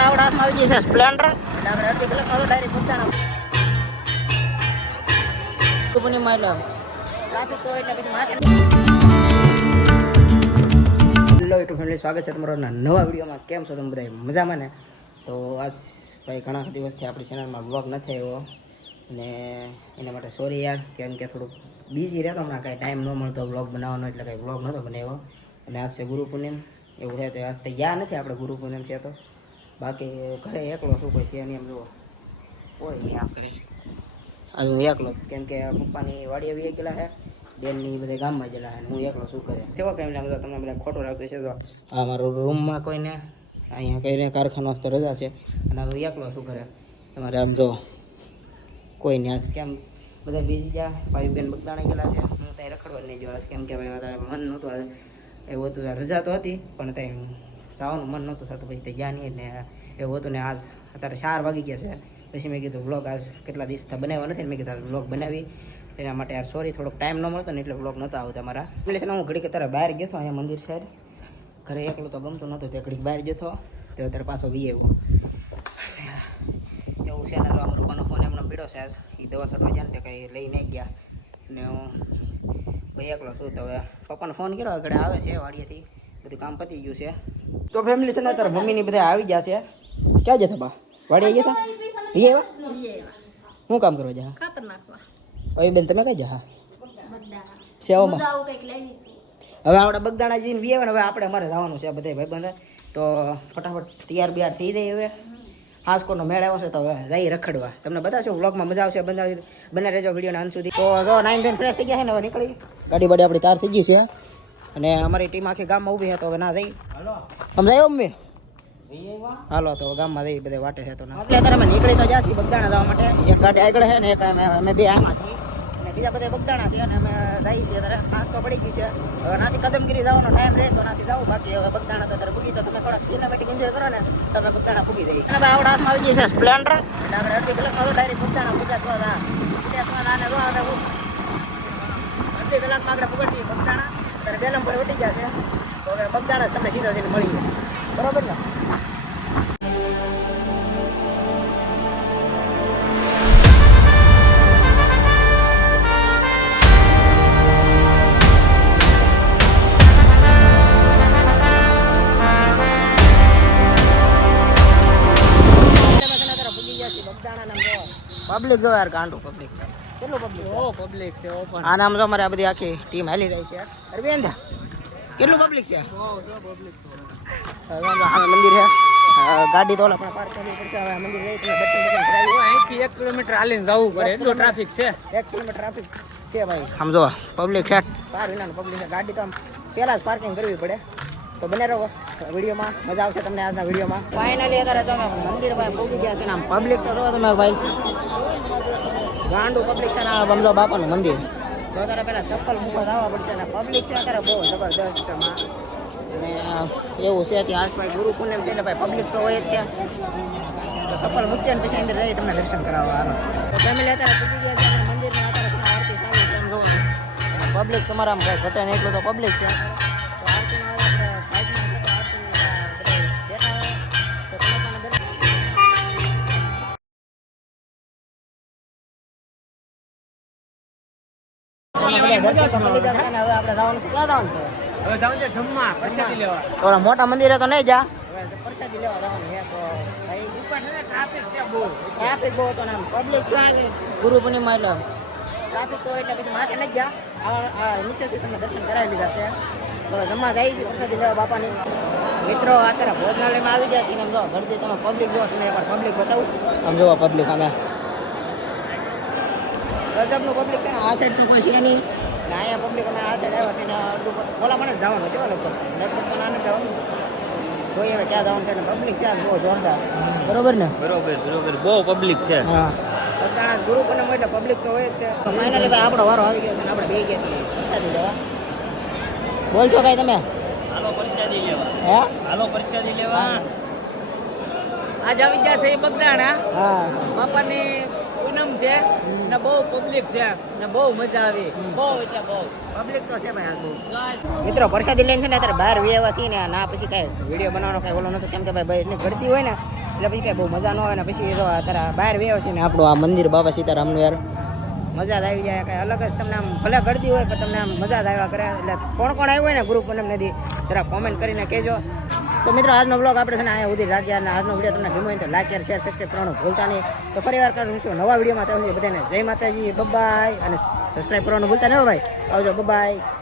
આવડા હાથમાં આવી ગઈ છે સ્પ્લેન્ડર. આપણે અડધી કલાક ડાયરેક્ટ બગદાણા પૂર્ણિમા એટલે ટ્રાફિક તો એટલે પછી માથે. હેલો યુટ્યુબ ફેમિલી, સ્વાગત છે તમારા નવા વિડીયોમાં. કેમ છો તમે બધા? મજામાં ને? તો આજ ભાઈ ઘણા દિવસથી આપણી ચેનલમાં વ્લોગ નથી આવ્યો અને એના માટે સોરી યાર, કેમ કે થોડુંક બિઝી રહેતો હમણાં, કાંઈ ટાઈમ ન મળતો વ્લોગ બનાવવાનો, એટલે કાંઈ વ્લોગ નહોતો બનાવ્યો. અને આજ છે ગુરુ પૂનમ, એવું છે તો આજ તો યા નથી આપણે ગુરુ પૂનમ છે તો. બાકી ઘરે એકલો શું કોઈ છે નહીં, એમ જુઓ કોઈ નહીં આમ કરે. આજે હું એકલો, કેમ કે પપ્પાની વાડી આવી ગયેલા છે, બેનની બધા ગામમાં ગયેલા છે, હું એકલો શું કરે. કેવો ફેમિલી બધા તમને બધા ખોટું લાગતું છે. તો આ મારો રૂમમાં કોઈને અહીંયા કઈને કારખાના તો રજા છે અને હું એકલો શું કરે તમારે આમ જો કોઈ નહીં. આજ કેમ બધા બીજી ગયા, ભાઈ બેન બગદાણા ગયેલા છે, હું ત્યાં રખડવા નહીં જોવા કેમ કે ભાઈ તારે મન નહોતું. એવું હતું, રજા તો હતી પણ ત્યાં જવાનું મન નહોતું થતું, પછી ત્યાં ગયા નહીં. એટલે એવું હતું ને આજ અત્યારે 4 વાગી ગયા છે. પછી મેં કીધું વ્લોગ આજ કેટલા દિવસથી બનાવ્યો નથી, મેં કીધું વ્લોગ બનાવી. એના માટે યાર સોરી, થોડોક ટાઈમ ન મળતો ને એટલે વ્લોગ નહોતો આવતા મારા. એટલે છે ને હું ઘડીક અત્યારે બહાર ગયો હતો, અહીંયા મંદિર સાઈડ. ઘરે એકલો તો ગમતું નહોતું, તે ઘડીક બહાર ગયો હતો, તો અત્યારે પાછો વી આવ્યો. એવું છે ને, અમારો પપ્પાનો ફોન એમનો પીડ્યો છે આજ, એ દવા સટવા જાય ને તે કંઈ લઈ નહીં ગયા ને હું ભાઈ એકલો શું. તો હવે પપ્પાનો ફોન કર્યો, આગળ આવે છે વાડીએથી, બધું કામ પતી ગયું છે. તો ફેમિલી છે ને અત્યારે મમ્મીની બધા આવી ગયા છે. ક્યાં જતા બા? વાડી ગયા હતા? શું કામ કરવા જા? ખાતર નાખવા. હવે બેન તમે કઈ જા? સેવામાં. હવે આપણે બગદાણા જઈને વી આવે ને, હવે આપણે અમારે જવાનું છે બધા ભાઈબંધ. તો ફટાફટ તૈયાર બિયાર થઈ જાય. હવે હાસકોનો મેળ આવ્યો છે તો હવે જઈ રખડવા. તમને બતાવશું વ્લોગમાં મજા આવશે, બને રહેજો વિડીયોના અંત સુધી. તો જો નાઈન બેન ફ્રેશ થઈ ગયા છે ને, હવે નીકળી ગાડી બાડી આપણી તૈયાર થઈ ગઈ છે અને અમારી ટીમ આખી ગામમાં ઊભી છે. તો હવે ના જઈ આમ જાય મમ્મી, હાલો તો ગામમાં જઈ બધા વાટે છે. તો આપણે અત્યારે અમે નીકળી તો જ્યાં છીએ બગદાણા જવા માટે. એક ગાડી આગળ છે ને એક અમે બે આમાં છીએ અને બીજા બધા બગદાણા છે અને અમે જઈએ છીએ. અત્યારે પાંચ તો પડી ગઈ છે. હવે નાથી કદમગીરી જવાનો ટાઈમ રહે તો નાથી જવું, બાકી હવે બગદાણા તો અત્યારે પૂગી. તો તમે થોડાક સિનેમેટિક એન્જોય કરો ને, તમે બગદાણા પૂગી જઈ. અને આવડા હાથમાં આવી ગઈ છે સ્પ્લેન્ડર. એટલે આપણે અડધી કલાક ડાયરેક્ટ બગદાણા પૂગા અડધી કલાકમાં આપણે પકડીએ બગદાણા. અત્યારે બેલમ પર ઉઠી ગયા છે. તો હવે બગદાણા તમને સીધા જઈને મળી જાય, બરોબર ને? પબ્લિક જો યાર, ગાંડું પબ્લિક. કેટલું પબ્લિક? ઓ પબ્લિક છે ઓપન. આ નામ જો અમારે આ બધી આખી ટીમ હાલી રહી છે. અરવિંદ કેટલું પબ્લિક છે? બહુ પબ્લિક. હવે મંદિર છે, ગાડી તો આપણે પાર્ક કરવી પડશે. હવે મંદિર જઈ તો દર્શન કરાવી. અહીંથી 1 કિલોમીટર હાલીને જવું પડે, એટલો ટ્રાફિક છે. 1 કિલોમીટર ટ્રાફિક છે ભાઈ. સમજો પબ્લિક છે, પાર વિનાનું પબ્લિક છે. ગાડી તો પહેલા જ પાર્કિંગ કરવી પડે. તો બને રહો વિડીયોમાં, મજા આવશે તમને આજના વિડીયોમાં. ફાઇનલી અત્યારે તમે મંદિર ભાઈ પહોંચી ગયા છે ને આમ પબ્લિક તો જો તમે ભાઈ, ગાંડું પબ્લિક છે ને. આ બમલો બાપાનું મંદિર. તો અત્યારે પહેલાં ચપ્પલ મૂકવા જવા પડશે ને પબ્લિક છે અત્યારે બહુ જબરદસ્ત છે. અને એવું છે ત્યાં આસપાસ ગુરુ પૂનમ છે એટલે ભાઈ પબ્લિક તો હોય જ ત્યાં. તો ચપ્પલ મૂકીએ ને પછી અંદર રહી તમને દર્શન કરાવવા. હાલો તો ફેમિલી અત્યારે પૂછી ગયા છે આપણે મંદિરમાં. અત્યારે આરતી ચાલુ છે એમ જોવો. પબ્લિક તમારા આમ કાંઈ ઘટે નહીં એટલું તો પબ્લિક છે. મોટા મંદિરે તો નહીં જા, પ્રસાદી લેવા જવાનું છે. તો ટ્રાફિક બહુ હતો ને પબ્લિક છે. ગુરુ પૂર્ણિમા એટલે ટ્રાફિક તો એટલે પછી માથે નથી ગયા. નીચેથી તમને દર્શન કરાવી લીધા છે. તો જમવા જાય છે પ્રસાદી લેવા બાપાની. મિત્રો અત્યારે ભોજનાલયમાં આવી ગયા છે ને, જો ઘરથી તમે પબ્લિક જો, તમને એકવાર પબ્લિક બતાવું. આમ જોવા પબ્લિક અમે ગજબનું પબ્લિક છે ને. આ સાઈડ તો કોઈ છે નહીં, અહીંયા પબ્લિક અમે આ સાઈડ આવ્યા છે ને. ઓલા મને જવાનું છે લગભગ તો ના નથી જવાનું. જોઈએ હવે ક્યાં જવાનું છે ને. પબ્લિક છે બહુ જોરદાર, બરોબર ને? બરોબર બહુ પબ્લિક છે. હા, બગદાણા ગુરુ પૂનમ એટલે પબ્લિક તો હોય જ. ફાઇનલી ભાઈ આપણો વારો આવી ગયો છે ને આપણે બે ગયા છીએ પ્રસાદી લેવા. બોલ છો કાંઈ તમે? હાલો પ્રસાદી લેવા. હે હાલો પ્રસાદી લેવા. આજ આવી ગયા છે એ બગદાણા. હા, બાપાની પૂનમ છે ને બહુ પબ્લિક છે ને બહુ મજા આવી. બહુ એટલે બહુ પબ્લિક તો છે ભાઈ. મિત્રો પ્રસાદી લઈને છે ને અત્યારે બહાર વ્યવા છીએ ને. ના પછી કાંઈ વિડીયો બનાવવાનો કાંઈ ઓલો નહોતો, કેમ કે ભાઈ એટલી ગળતી હોય ને એટલે પછી કાંઈ બહુ મજા ન આવે ને પછી જો તારા બહાર વેવ છે ને આપણું આ મંદિર બાબા સીતારામનું યાર મજા જ આવી જાય કાંઈ અલગ જ તમને આમ ભલે ગળદી હોય પણ તમને આમ મજા જ આવ્યા કરે એટલે કોણ કોણ આવ્યું હોય ને ગ્રુપ અને નથી જરા કોમેન્ટ કરીને કહેજો. તો મિત્રો આજનો બ્લોગ આપણે છે ને અહીંયા સુધી રાખ્યા અને આજનો વિડીયો તમને ગમ્યો હોય તો લાઈક શેર સબસ્ક્રાઈબ કરવાનું ભૂલતા નહીં. તો ફરીવાર કરું છું નવા વિડીયોમાં ત્યાં સુધી બધાને જય માતાજી, બાય અને સબસ્ક્રાઈબ કરવાનું ભૂલતા નહીં હો ભાઈ. આવજો, બાય.